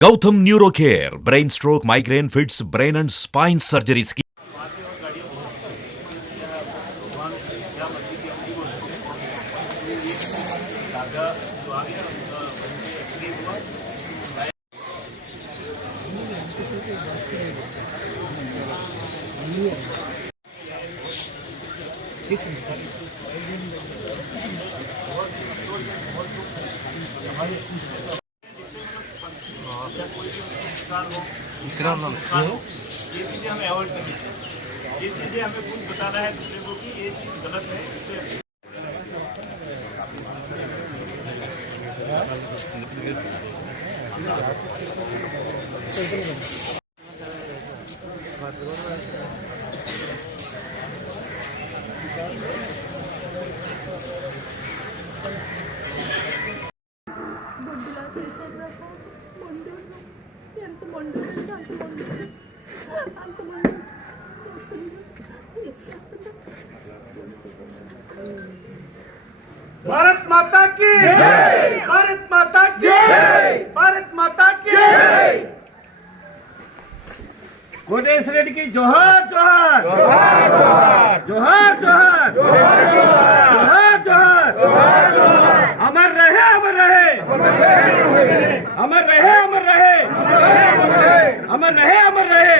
Gautam neuro care brain stroke migraine fits brain and spine surgeries की ये चीजें हमें अवॉइड करनी चाहिए। ये चीजें हमें खुद बताना है दूसरे को कि ये चीज गलत है, इससे भारत माता की जय, भारत माता की जय, भारत माता की जय। कोटेश्वर रेड्डी की जोहार जोहार जोहार जोहार जोहार जोहार जोहार जोहार। अमर रहे अमर रहे अमर रहे अमर रहे अमर रहे अमर रहे।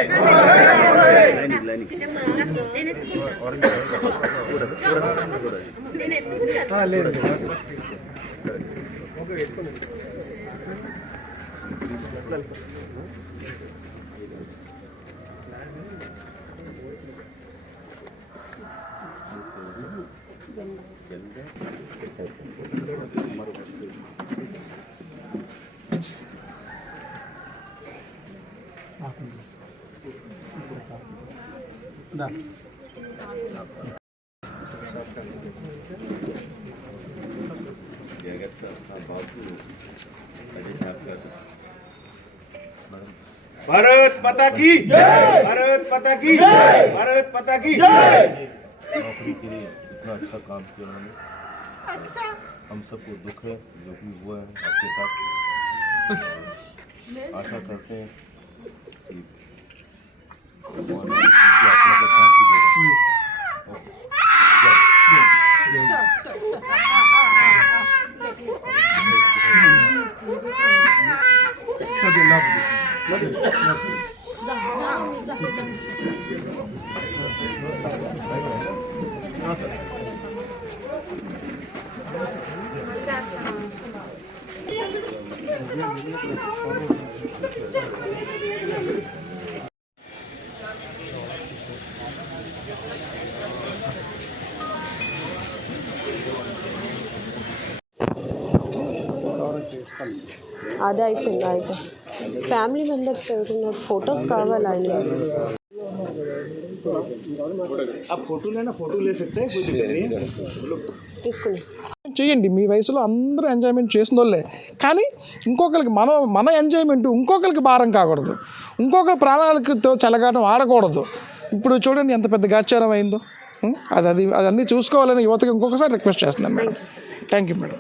भारत माता की जय, भारत माता की जय, भारत माता की जय। नौकरी के लिए इतना अच्छा काम किया उन्होंने। अच्छा हम सबको दुख है जो भी हुआ है आपके साथ। आशा करते हैं कि भगवान उनकी आत्मा को शांति देगा। అదే అయిపోయింది ఫ్యామిలీ మెంబర్స్ ఎవరున్నారు ఫొటోస్ కావాలి ఆయన తీసుకుని చేయండి మీ వయసులో అందరూ ఎంజాయ్మెంట్ చేసిన వాళ్ళే కానీ ఇంకొకరికి మన ఎంజాయ్మెంట్ ఇంకొకరికి భారం కాకూడదు ఇంకొకరి ప్రాణాలతో చెలగాటం ఆడకూడదు ఇప్పుడు చూడండి ఎంత పెద్ద గాచారం అయిందో అది అన్నీ చూసుకోవాలని యువతకి ఇంకొకసారి రిక్వెస్ట్ చేస్తున్నాను మేడం థ్యాంక్ యూ మేడం